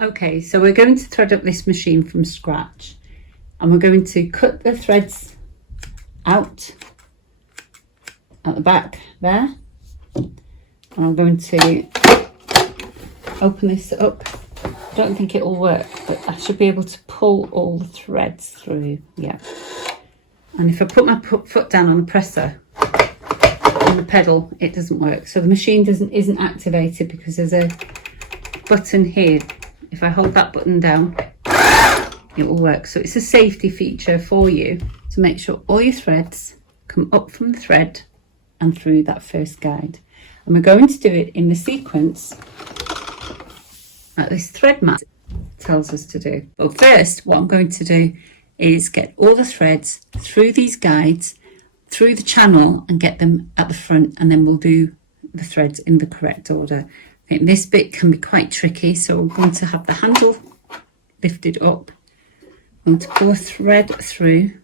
Okay, so we're going to thread up this machine from scratch, and we're going to cut the threads out at the back there, and I'm going to open this up. I don't think it will work, but I should be able to pull all the threads through. Yeah, and if I put my foot down on the presser on the pedal, it doesn't work, so the machine isn't activated because there's a button here. If I hold that button down, it will work. So it's a safety feature for you to make sure all your threads come up from the thread and through that first guide. And we're going to do it in the sequence that this thread map tells us to do. But first, what I'm going to do is get all the threads through these guides, through the channel, and get them at the front, and then we'll do the threads in the correct order. I think this bit can be quite tricky, so I'm going to have the handle lifted up. I'm going to pull a thread through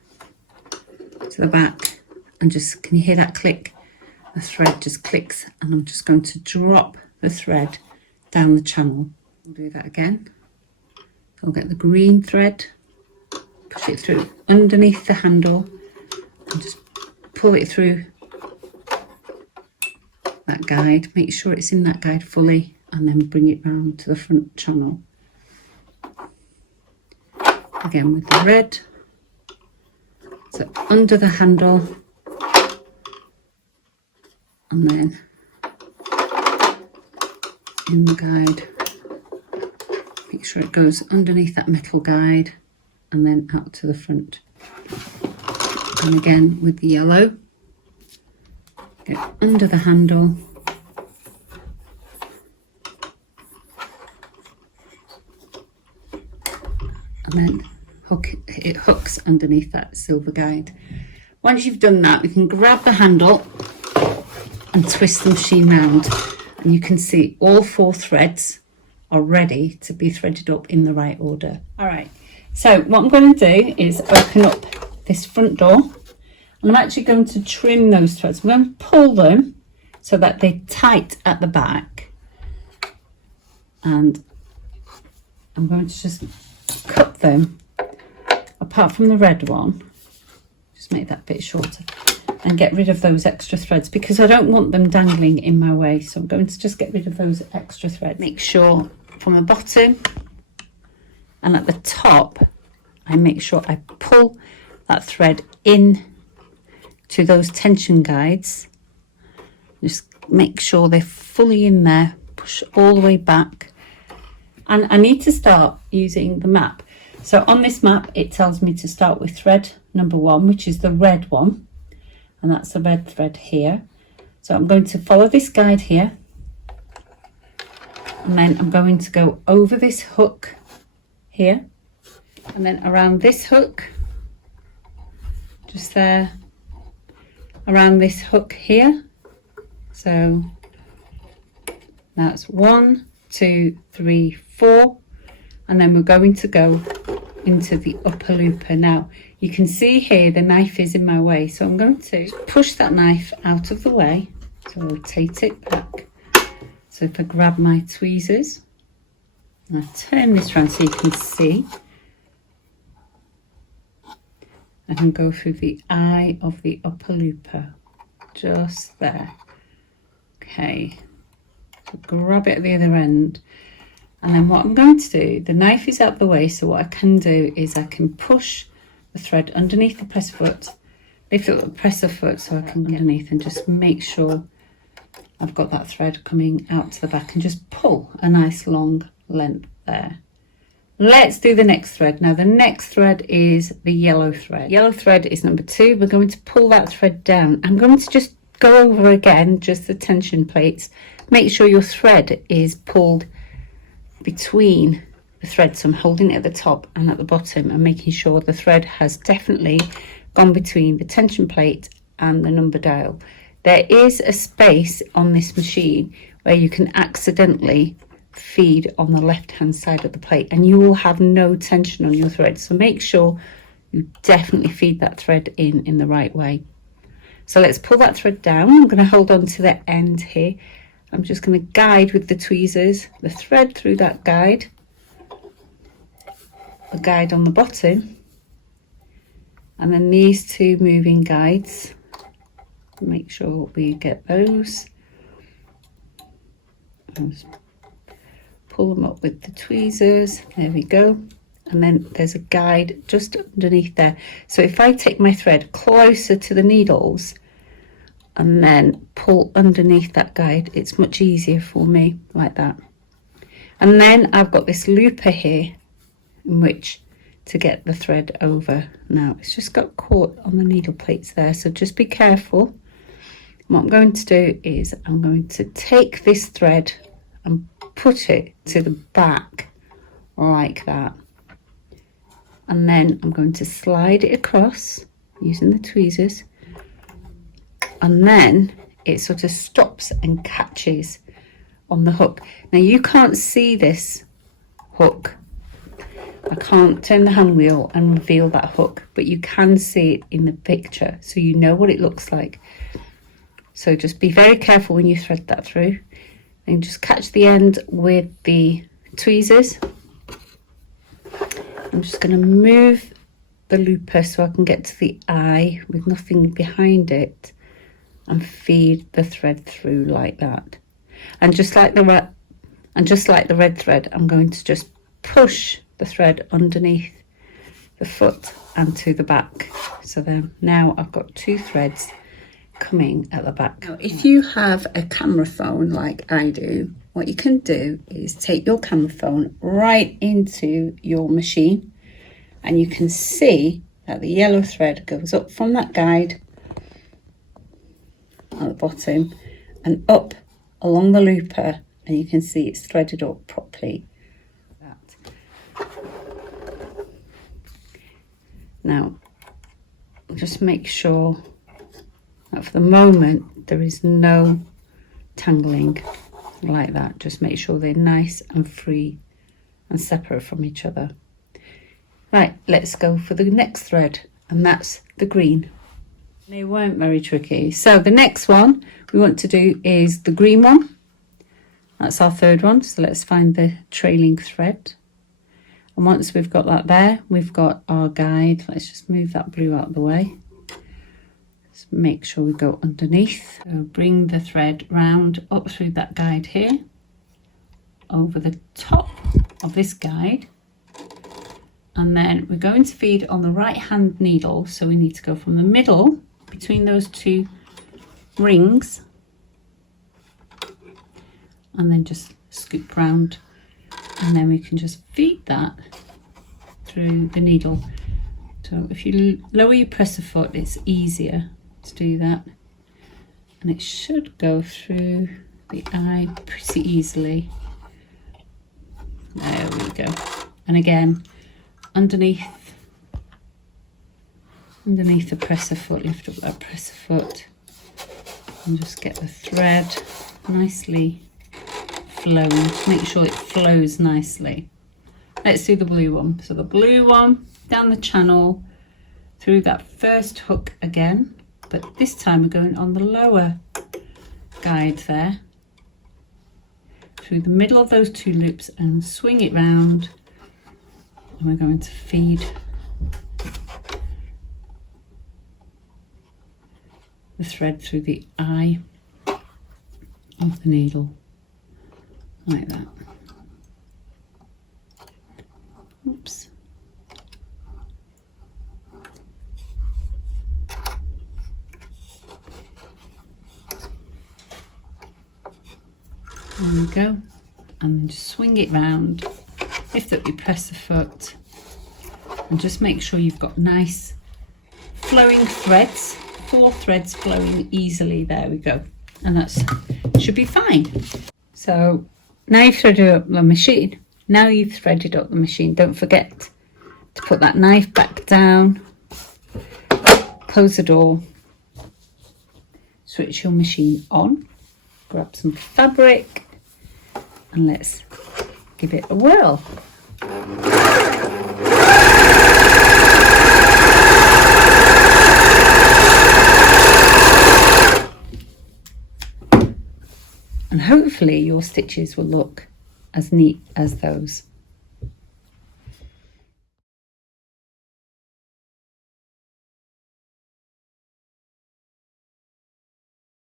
to the back, and just, can you hear that click? The thread just clicks, and I'm just going to drop the thread down the channel. I'll do that again. I'll get the green thread, push it through underneath the handle, and just pull it through that guide. Make sure it's in that guide fully, and then bring it round to the front channel. Again with the red, so under the handle, and then in the guide. Make sure it goes underneath that metal guide and then out to the front. And again with the yellow, get under the handle, and then it hooks underneath that silver guide. Once you've done that, we can grab the handle and twist the machine round, and you can see all 4 threads are ready to be threaded up in the right order. All right, so what I'm going to do is open up this front door, and I'm actually going to trim those threads. I'm going to pull them so that they're tight at the back, and I'm going to just cut them apart from the red one, just make that bit shorter, and get rid of those extra threads because I don't want them dangling in my way. So I'm going to just get rid of those extra threads. Make sure from the bottom and at the top, I make sure I pull that thread in to those tension guides. Just make sure they're fully in there, push all the way back. And I need to start using the map. So on this map, it tells me to start with thread number 1, which is the red one. And that's the red thread here. So I'm going to follow this guide here. And then I'm going to go over this hook here. And then around this hook, just there. Around this hook here. So that's 1, 2, 3, 4. And then we're going to go into the upper looper. Now you can see here the knife is in my way, so I'm going to push that knife out of the way, so rotate it back. So if I grab my tweezers and I turn this around so you can see, I can go through the eye of the upper looper, just there. Okay, so grab it at the other end. And then what I'm going to do, the knife is out the way, so what I can do is I can push the thread underneath the presser foot, lift up the presser foot so I can get underneath and just make sure I've got that thread coming out to the back, and just pull a nice long length there. Let's do the next thread. Now the next thread is the yellow thread. Yellow thread is number 2. We're going to pull that thread down. I'm going to just go over again just the tension plates. Make sure your thread is pulled between the threads. So I'm holding it at the top and at the bottom and making sure the thread has definitely gone between the tension plate and the number dial. There is a space on this machine where you can accidentally feed on the left hand side of the plate and you will have no tension on your thread, so make sure you definitely feed that thread in the right way. So let's pull that thread down. I'm going to hold on to the end here. I'm just going to guide with the tweezers the thread through that guide, a guide on the bottom, and then these two moving guides, make sure we get those, and just pull them up with the tweezers. There we go. And then there's a guide just underneath there. So if I take my thread closer to the needles and then pull underneath that guide, it's much easier for me, like that. And then I've got this looper here in which to get the thread over. Now it's just got caught on the needle plates there, so just be careful. What I'm going to do is I'm going to take this thread and put it to the back like that, and then I'm going to slide it across using the tweezers, and then it sort of stops and catches on the hook. Now you can't see this hook, I can't turn the hand wheel and reveal that hook, but you can see it in the picture, so you know what it looks like. So just be very careful when you thread that through, and just catch the end with the tweezers. I'm just going to move the looper so I can get to the eye with nothing behind it, and feed the thread through like that. And just like the red thread, I'm going to just push the thread underneath the foot and to the back. So then now I've got two threads coming at the back. Now, if you have a camera phone like I do, what you can do is take your camera phone right into your machine, and you can see that the yellow thread goes up from that guide at the bottom and up along the looper, and you can see it's threaded up properly. Now just make sure that for the moment there is no tangling like that. Just make sure they're nice and free and separate from each other. Right, let's go for the next thread, and that's the green. They weren't very tricky. So the next one we want to do is the green one. That's our third one. So let's find the trailing thread. And once we've got that there, we've got our guide. Let's just move that blue out of the way. Just make sure we go underneath. So bring the thread round up through that guide here, over the top of this guide. And then we're going to feed on the right hand needle. So we need to go from the middle between those two rings, and then just scoop round, and then we can just feed that through the needle. So if you lower your presser foot, it's easier to do that, and it should go through the eye pretty easily. There we go. And again, underneath the presser foot, lift up that presser foot and just get the thread nicely flowing. Make sure it flows nicely. Let's do the blue one. So the blue one, down the channel, through that first hook again, but this time we're going on the lower guide there, through the middle of those two loops, and swing it round, and we're going to feed the thread through the eye of the needle like that. Oops. There we go. And then just swing it round, lift up your presser foot, and just make sure you've got nice flowing threads, 4 threads flowing easily. There we go. And that should be fine. So now you've threaded up the machine. Now you've threaded up the machine, don't forget to put that knife back down, close the door, switch your machine on, grab some fabric, and let's give it a whirl. And hopefully your stitches will look as neat as those.